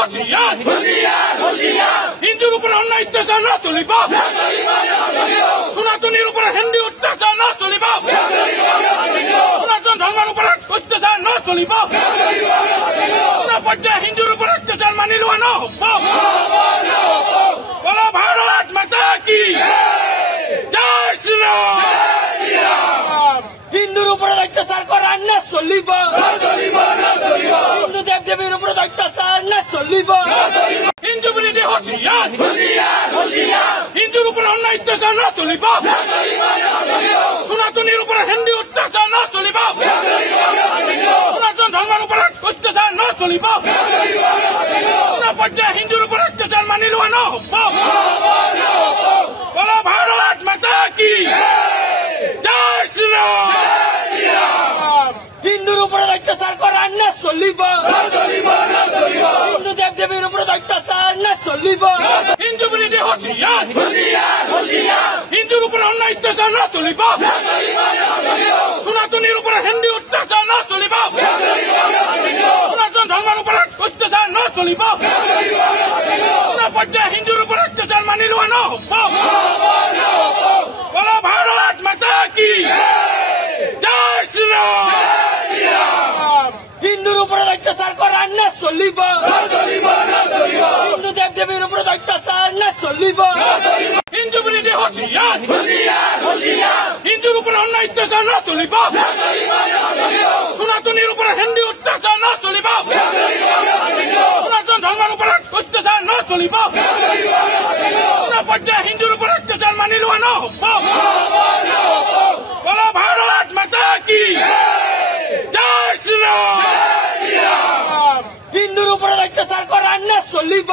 হুঁশিয়ার হিন্দুর উপরে অন্যায় অত্যাচার না চলিব সনাতনীর উপরে হিন্দু অত্যাচার না চলিব সনাতন ধর্মের উপরে অত্যাচার না চলিব পর্যায়ে হিন্দুর উপরে অত্যাচার মানি লওয়া না হব বলো ভারত মাতা কি জয় শ্রীরাম হিন্দুর উপরে অত্যাচার করার না চলিব হিন্দু দেব দেবীর উপরে অত্যাচার না চলিব হিন্দু বিরোধী হুঁশিয়ার হিন্দুর উপরে অন্যায় অত্যাচার না চলিব সনাতনীর উপরে হিন্দু অত্যাচার না চলিব সনাতন ধর্মের উপরে অত্যাচার না চলিব পর্যায়ে হিন্দুর উপরে অত্যাচার মানি লওয়া না হব বলো ভারত মাতা কি জয় শ্রীরাম হিন্দুর উপরে অত্যাচার করার না চলিব হিন্দু দেব দেবীর উপরে অত্যাচার না চলিব হিন্দু বিরোধী হুঁশিয়ার হিন্দুর উপরে অন্যায় অত্যাচার না চলিব সনাতনীর উপরে হিন্দু অত্যাচার না চলিব সনাতন ধর্মের উপরে অত্যাচার না চলিব পর্যায়ে হিন্দুর উপরে অত্যাচার মানি লওয়া না হব বলো ভারত মাতা কি জয় শ্রীরাম হিন্দুর উপরে অত্যাচার করার না চলিব হিন্দু দেব দেবীর উপরে অত্যাচার না চলিব হিন্দু বিরোধী হুঁশিয়ার হিন্দুর উপরে অন্যায় অত্যাচার না চলিব সনাতনীর উপরে হিন্দু অত্যাচার না চলিব সনাতন ধর্মের উপরে অত্যাচার না চলিব পর্যায়ে হিন্দুর উপরে অত্যাচার মানি লওয়া না হব বলো ভারত মাতা কি জয় শ্রীরাম হিন্দুর উপরে অত্যাচার করার না চলিব